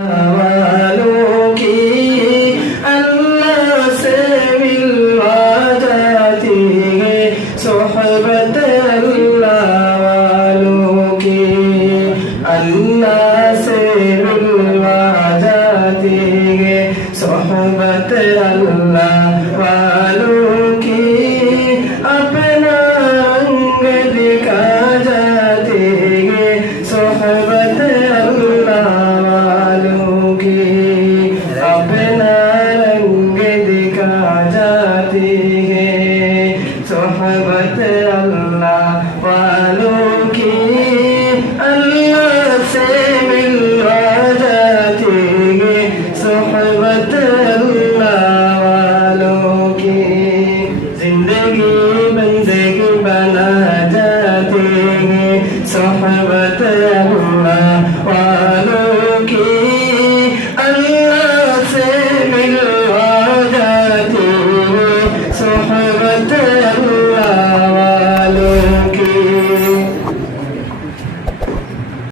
वालों की अल्लाह से मिलवा जाती है सोहबत अल्लाह वालों की अल्लाह से मिलवा जाती है सोहबत अल्लाह वालों की अपना रंग दिखा जाती है सोहबत अल्लाह वालों की अपना रंग दिखा जाती है सोहबत अल्लाह वालों की अल्लाह से मिलवा जाती है सोहबत अल्लाह वालों की जिंदगी बंदगी बना जाती है सोहबत अल्लाह वालों की अल्लाह से मिलवा जाती है सोहबत अल्लाह वालों की